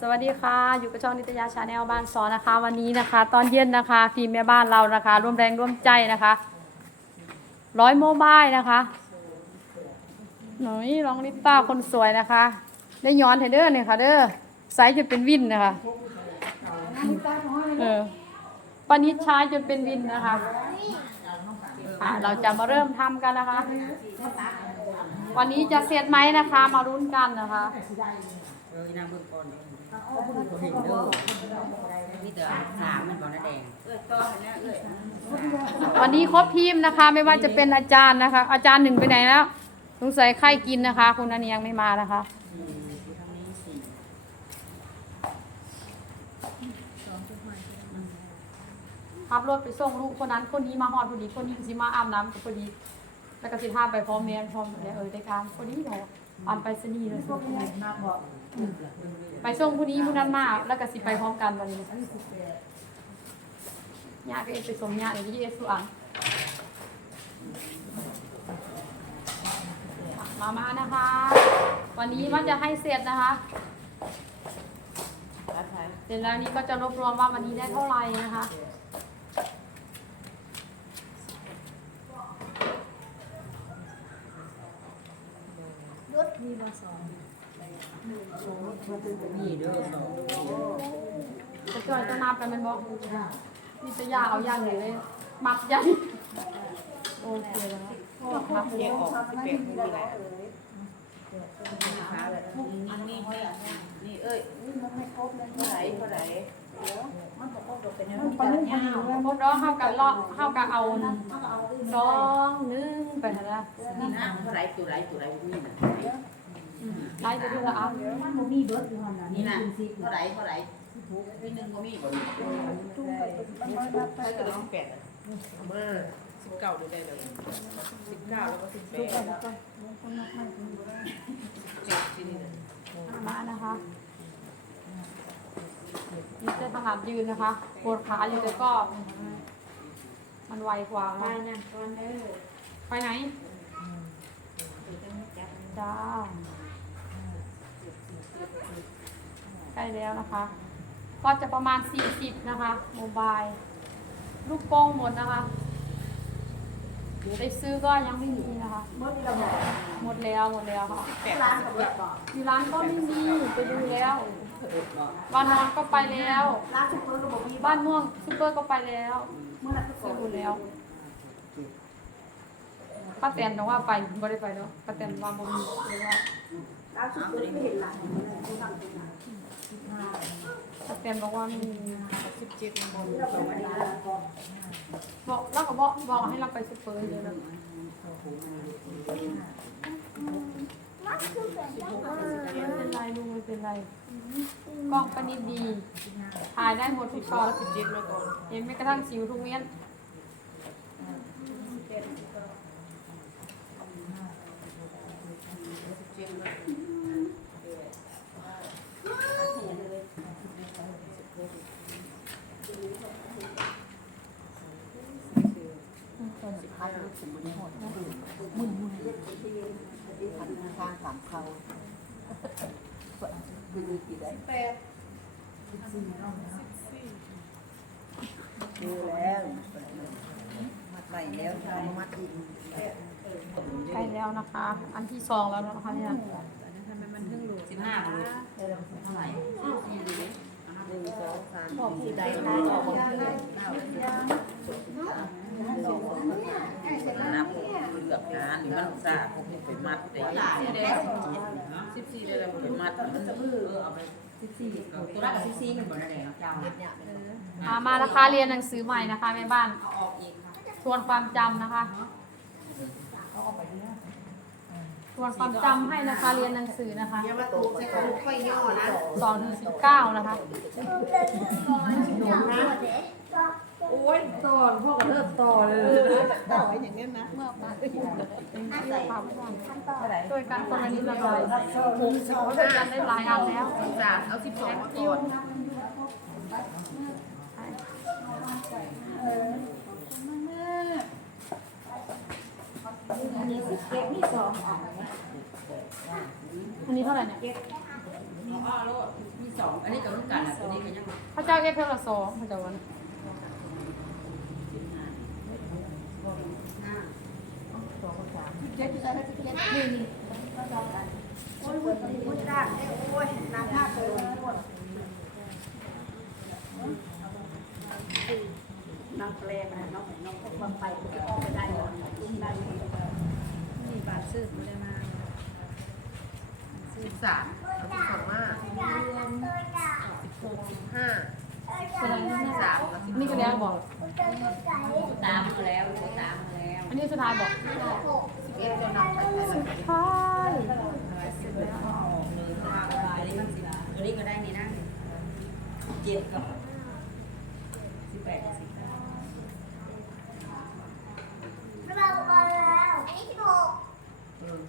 สวัสดีค่ะ อยู่กับช่องนิตยาชาแนลบ้านซอนะคะ วันนี้นะคะ ตอนเย็นนะคะทีมแม่บ้านเรานะคะ ร่วมแรงร่วมใจนะคะ ร้อยโมบายนะคะหน่อยร้องลิปต้าคนสวยนะคะ ได้ย้อนเทเดอร์เนี่ยค่ะเด้อไซส์จะเป็นวินนะคะเออปนิชช้จนเป็นวินนะคะอะเราจะมาเริ่มทำกันนะคะ วันนี้จะเสร็จไหมนะคะ มารุ้นกันนะคะ เออนั่งเบิ่งก่อนเห็นเด้อมีแต่สามมันบ่นะแดงเอ้ยต่อไปแล้วเอ้ยวันนี้ครบทีมนะคะ ไม่ว่าจะเป็นอาจารย์นะคะ อาจารย์หนึ่งไปไหนแล้วสงสัยไข้กินนะคะคุณนันยังไม่มานะคะสี่ทางนี้สี่ขับรถไปส่งลูกคนนั้นคนนี้มาฮอดพอดีคนนี้สิมาอาบน้ำพอดีแล้วก็สิพาไปพร้อมแม่พร้อมเนี่ยเออได้การพอดีเลยอ่านไปสนีย์เลยส่งผู้นี้มากบ่ ไปส่งผู้นี้ผู้นั้นมาแล้วก็สิไปพร้อมกันวันนี้ญาติก็เอ็นไปส่งญาติเลยที่เอสสุอังมามานะคะ วันนี้ว่าจะให้เสร็จนะคะเสร็จแล้วนี้ก็จะรวบรวมว่าวันนี้ได้เท่าไหร่นะคะดูดีมาสอง นี่เด้อสองจะจอยจะนับกันแมันบอกนี่จะยาเอาอย่างไหนเลยมัดยันโอเคแล้วมัดเรียกออกเป็ดไม่มีอะไรนี่นี่นี่เอ้ยมันไม่ครบเลยเท่าไหร่เท่าไหร่มันบ่ครบดอกเป็นมันปลาลูกยาวพบร้องเข้ากันเลาะเข้ากันเอาสองหนึ่งไปนะนี่นะเท่าไหร่ตัวไหร่ตัวไหร่นี่น่ะ ไล่ไปดูละอะนี่น่ะเท่าไหร่เท่าไหร่มีหนึ่งบ่มีบ่ใช้กระดองแปดเบอร์สิบเก้าดูได้เลยสิบเก้าแล้วก็สิบแปดเจ็ดที่นี่มานะคะนี่จะถนัดยืนนะคะปวดขาอยู่แต่ก็ มันไวกว่าไปนะนะตอนเด้อไปไหนจ้าใก ล้แล้วนะคะ ก็จะประมาณ 40 นะคะโมบายลูกโป่งหมดนะคะไปซื้อก็ยังไม่มีนะคะเมื่อที่เราบอกหมดแล้วหมดแล้วค่ะร้านกับเด็กบอกที่ร้านก็ไม่มีไปดูแล้วบ้านนอนก็ไปแล้วร้านสุดเพิ่งก็บอกมีบ้านม่วงซุปเปอร์ก็ไปแล้วเมื่อไหร่ก็ซื้อบอกหมดแล้วป้าแตนบอกว่าไปบ่ได้ไปเนาะป้าแตนว่าบ่มีเลยว่าร้าสุดเพิ่งไม่เห็นหลานเลยที่ทำเป็นหลานแตนบอกว่ามีสิบเจ็ดโมงที่เราไปไม่ได้บอกบอกแล้วก็บอกบอกให้เราไปซุปเปอร์เลยนะไม่เป็นไรลูกไม่เป็นไรกล้องปนิดดีถ่ายได้หมดทุกช็อตสิบเจ็ดมาก่อนเห็นไม่กระทั่งสิวทุกเม็ด สิบเจ็ดมาทางสามเขาดูแล้วมัดใหม่แล้วเอามามัดอีกใช่แล้วนะคะ อันที่สองแล้วนะคะเนี่ยสิบห้าเลยเท่าไหร่สี่เลยหนึ่งสองสามบอกสี่ที่ใดได้นะนะบอกที่ใด นับเลือกงานมันสาผมไปมัดเด้สิบสี่ได้แล้วไปมัดมันจะเออเอาไปสิบสี่ตัวละสิบสี่มันบ่ได้แล้วจ้าเนี่ยอ่ามานะคะเรียนหนังสือใหม่นะคะแม่บ้านเอาออกอีกทวนความจำนะคะเอาออกไปเนี่ย ทวนความจำให้นะคะ เรียนหนังสือนะคะอย่ามาตกใส่คนค่อยย่อนะสองถึงสิบเก้านะคะโอ้ยต่อพ่อก็เลิกต่อเลยต่ออย่างนี้นะช่วยกันคนละนิดละหน่อยช่วยกันได้หลายอันแล้วสามเอาสิบสองมาก่อนอันนี้สิบ เก็บมีสองอันนี้เท่าไหร่เนี่ยเอาโลดพระเจ้าเอฟเทลโซพระเจ้าวันนี่ก็ แล้วบอกตามมาแล้วตามมาแล้วอันนี้สุดท้ายบอกสิบเอ็ดตัวนำไปไปแล้วสุดท้ายตัวนี้ก็ได้นี่นะเจ็ดกับสิบแปดกับสิบเก้า เออ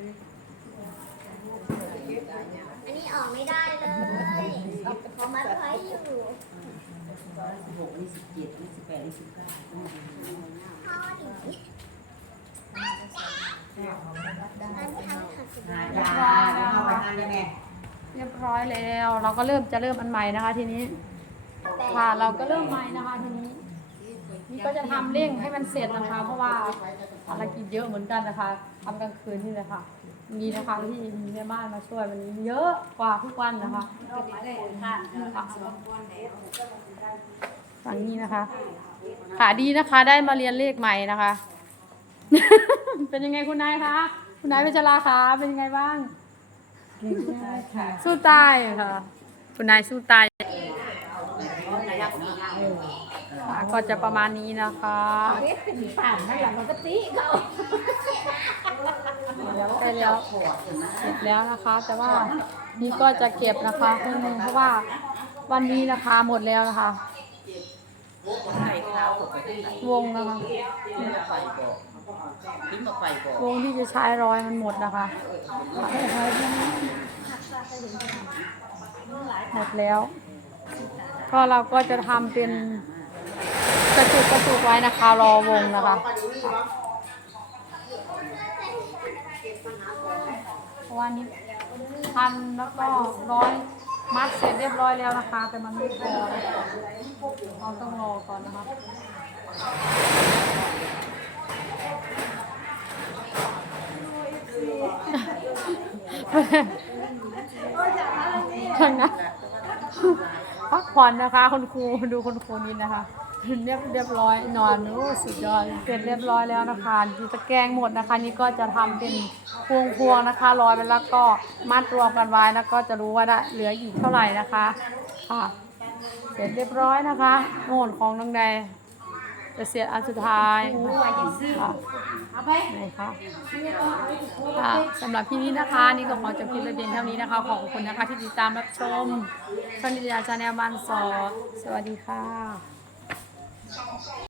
อันนี้ออกไม่ได้เลยเขามัดไว้อยู่สิบหกนี่สิบเจ็ดนี่สิบแปดนี่สิบเก้าพ่อหนีอันทำขัดสิหายาแล้วเข้าไปทานยังไงเรียบร้อยแล้ว เราก็เริ่มจะเริ่มอันใหม่นะคะทีนี้ ค่ะ เราก็เริ่มใหม่นะคะทีนี้ นี่ก็จะทำเร่งให้มันเสร็จนะคะ เพราะว่าภารกิจเยอะเหมือนกันนะคะทำกลางคืนนี่เลยค่ะดีนะคะที่มีแม่บ้านมาช่วยวันนี้เยอะกว่าทุกวันนะคะค่ะฝั่งนี้นะคะค่ะดีนะคะ ได้มาเรียนเลขใหม่นะคะ เป็นยังไงคุณนายคะคุณนายเวชราคะเป็นยังไงบ้าง สู้ตายค่ะ คุณนายสู้ตาย ค่ะก็จะประมาณนี้นะคะใกล้แล้วเสร็จแล้วนะคะ แต่ว่านี่ก็จะเก็บนะคะครึ่งหนึงเพราะว่าวันนี้นะคะหมดแล้วนะคะไข่ขาวกดไปที่ไหนวงนะคะทิ้งมาไฟก่อนทิ้งมาไฟก่อนวงที่จะใช้ร้อยมันหมดนะคะหมดแล้ว ก็เราก็จะทำเป็น กระจุกกระจุกไว้นะคะ รอวงนะคะเพราะว่านี้พันแล้วก็ร้อยมัดเสร็จเรียบร้อยแล้วนะคะ แต่มันไม่พอเราต้องรอก่อนนะคะทางนั้น พักผ่อนนะคะ คุณครูดูคุณครูนี้นะคะเรียบเรียบร้อยนอนโอ้สุดยอดเสร็จเรียบร้อยแล้วนะคะดีตะแกงหมดนะคะ นี่ก็จะทำเป็นพวงพวงนะคะร้อยไปแล้วก็มัดรวมกันไว้แล้วก็จะรู้ว่าได้เหลืออีกเท่าไหร่นะคะค่ะเสร็จเรียบร้อยนะคะโน่นของน้องแดง จะเสียอันสุดท้ายค่ะนี่ค่ะค่ะสำหรับที่นี้นะคะ นี่ก็ขอจบคลิปไว้เพียงเท่านี้นะคะ ขอบคุณนะคะที่ติดตามรับชมช่องนิตยาชาแนลบ้านสอสวัสดีค่ะ